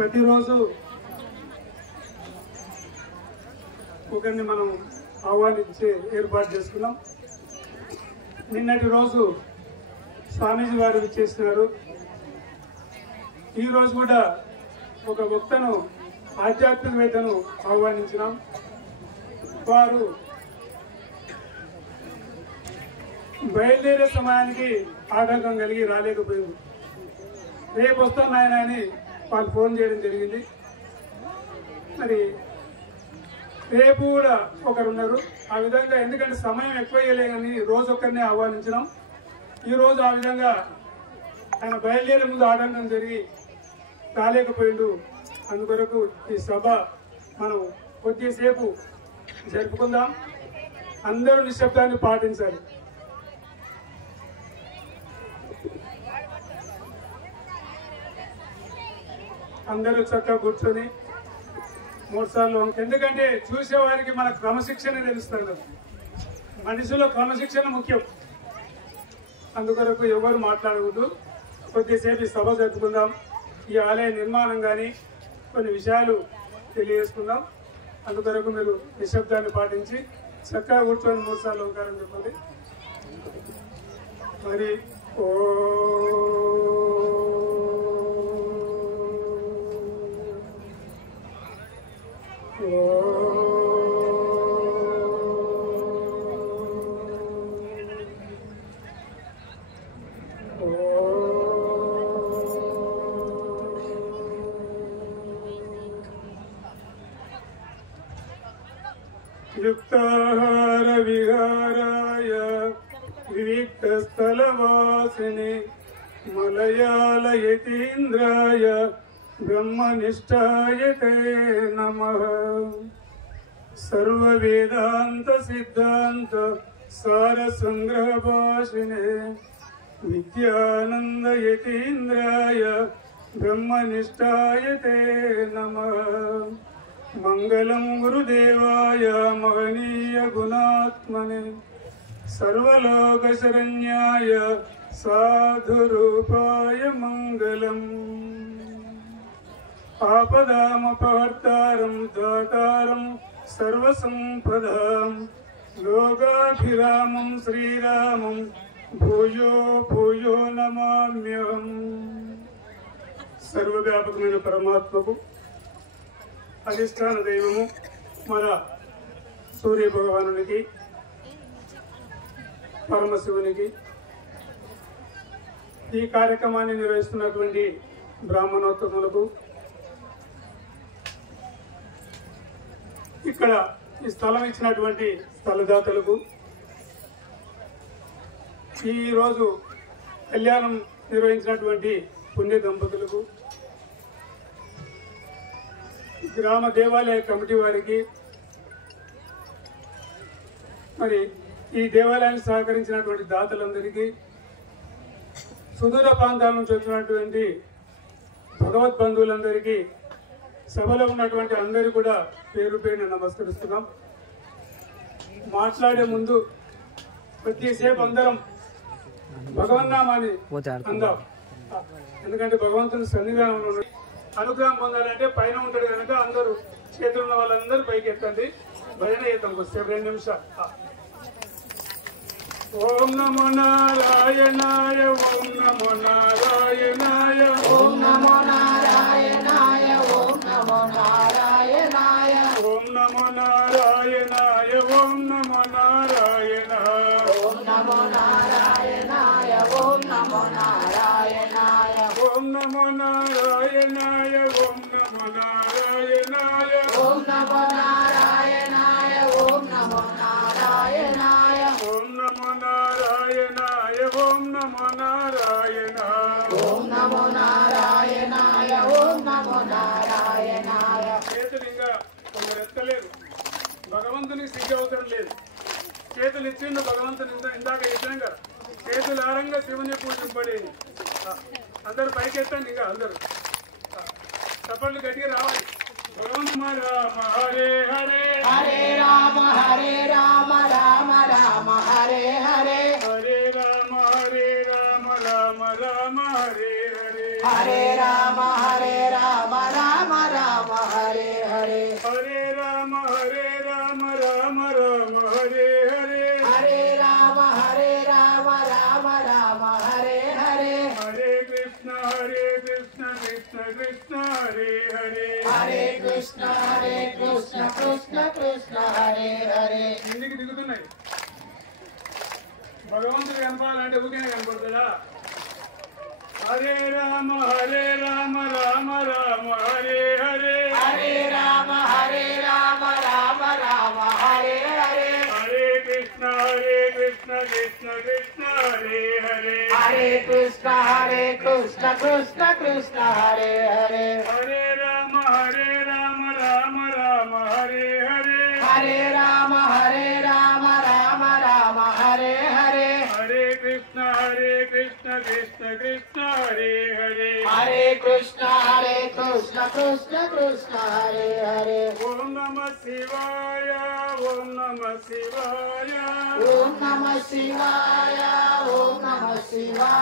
ప్రతిరోజు ఒకరిని మనం ఆహ్వానించే ఏర్పాటు చేసుకున్నాం. నిన్నటి రోజు స్వామీజీ వారు విచ్చేసినారు. ఈరోజు కూడా ఒక వక్తను ఆధ్యాత్మికవేత్తను ఆహ్వానించినాం. వారు బయలుదేరే సమయానికి ఆటంకం కలిగి రాలేకపోయింది. రేపు వస్తాను ఆయన అని వాళ్ళు ఫోన్ చేయడం జరిగింది. మరి రేపు కూడా ఒకరున్నారు. ఆ విధంగా ఎందుకంటే సమయం ఎక్కువ ఇవ్వలేదని రోజు ఒక్కరినే ఆహ్వానించినాం. ఈరోజు ఆ విధంగా ఆయన బయలుదేరే ముందు ఆటంకం జరిగి రాలేకపోయిండు. అందుకొరకు ఈ సభ మనం కొద్దిసేపు జరుపుకుందాం. అందరూ నిశ్శబ్దాన్ని పాటించాలి. అందరూ చక్కగా కూర్చొని 3 సార్లు, ఎందుకంటే చూసేవారికి మన క్రమశిక్షణ తెలుస్తుంది కదా, మనిషిలో క్రమశిక్షణ ముఖ్యం. అందుకొరకు ఎవరు మాట్లాడకూడదు. కొద్దిసేపు ఈ సభ జరుపుకుందాం. ఈ ఆలయ నిర్మాణం కానీ కొన్ని విషయాలు తెలియజేసుకుందాం. అందుకొరకు మీరు నిశ్శబ్దాన్ని పాటించి చక్కగా కూర్చొని 3 సార్లు ఓంకారం చెప్పండి. మరి ఓ युक्ताहार विहाराय विविक्तस्थलवासिने मलयालयतीन्द्राय ब्रह्मनिष्ठाय ते नमः। सर्ववेदान्त सिद्धान्त सारसंग्रहभाषिणे विद्यानन्दयतीन्द्राय ब्रह्मनिष्ठाय ते नमः। मंगलम गुरुदेवाय महनीय गुणात्मने सर्वलोक शरण्याय साधुरूपाय मंगलम। आपदामपहर्तारं दातारं सर्वसंपदां लोकाभिरामं श्रीरामं भूयो भूयो नमाम्यहम्। सर्वव्यापकమైన పరమాత్మకు అధిష్టాన దైవము మన సూర్య భగవానునికి పరమశివునికి ఈ కార్యక్రమాన్ని నిర్వహిస్తున్నటువంటి బ్రాహ్మణోత్తములకు, ఇక్కడ ఈ స్థలం ఇచ్చినటువంటి స్థలదాతలకు, ఈరోజు కళ్యాణం నిర్వహించినటువంటి పుణ్య దంపతులకు, గ్రామ దేవాలయ కమిటీ వారికి, మరి ఈ దేవాలయాన్ని సహకరించినటువంటి దాతలందరికీ, సుదూర ప్రాంతాల నుంచి వచ్చినటువంటి భగవద్బంధువులందరికీ, సభలో ఉన్నటువంటి అందరూ కూడా పేరు పేరున నమస్కరిస్తున్నాం. మాట్లాడే ముందు కొద్దిసేపు అందరం భగవన్నామాన్ని అందాం. ఎందుకంటే భగవంతుని సన్నిధానంలో అనుగ్రహం పొందాలంటే పైన ఉంటాడు కనుక అందరూ చేతులు ఉన్న వాళ్ళందరూ పైకి ఎత్తండి. భజన చేద్దాం వస్తే 2 నిమిషాలు. ఓం నమో నారాయణాయ ఓం నమో నారాయణాయ ఓం నమో నారాయణాయ ఓం నమో నారాయణాయ ఓం నమో నారాయణాయ ఓం నమో నారాయణ ఓం నమో నారాయణాయ ఓం నమో నారాయణాయ ఓం నమో నారాయణాయ ఓం నమో నారాయణాయ ఓం నమో నారాయణాయ ఓం నమో నారాయణాయ ఓం నమో నారాయణాయ ఓం నమో నారాయణ ఓం నమో నారాయణాయ ఓం నమో నారాయణాయ. చేతులు ఇంకా కొందరు ఎత్తలేదు. భగవంతునికి సిగ్గు అవసరం లేదు. చేతులు ఇచ్చిండు భగవంతుని ఇందాక ఇచ్చాం కదా. చేతులు ఆరంగా శివుని పూజింపడేది. అందరు పైకి ఎత్తండి. ఇంకా అందరు చప్పట్లు గట్టిగా రావాలి. భగవంతు రామ హరే హరే హరే రామ హరే రామ రామ రామ హరే హరే హరే రామ హరే రామ రామ రామ హరే హరే హరే రామ హరే రామ రామ కృష్ణ కృష్ణ కృష్ణ హరే హరే హరే కృష్ణ కృష్ణ కృష్ణ హరే హరే. ఇంటికి దిగుతున్నాయి. భగవంతుడు కనపాలంటే ఊరికే కనపడుతుందా? హరే రామ రామ రామ హరే హరే హరే రామ రామ రామ హరే హరే. హరే కృష్ణ కృష్ణ కృష్ణ హరే హరే హరే కృష్ణ కృష్ణ కృష్ణ హరే హరే. హరే రామ రామ రామ హరే హరే హరే రామ రామ రామ హరే హరే. హరే కృష్ణ కృష్ణ కృష్ణ హరే హరే హరే కృష్ణ కృష్ణ కృష్ణ హరే హరే. ఓం నమ శివాయ ఓం నమ శివాయ ఓం నమ శివాయ ఓం నమ శివాయ.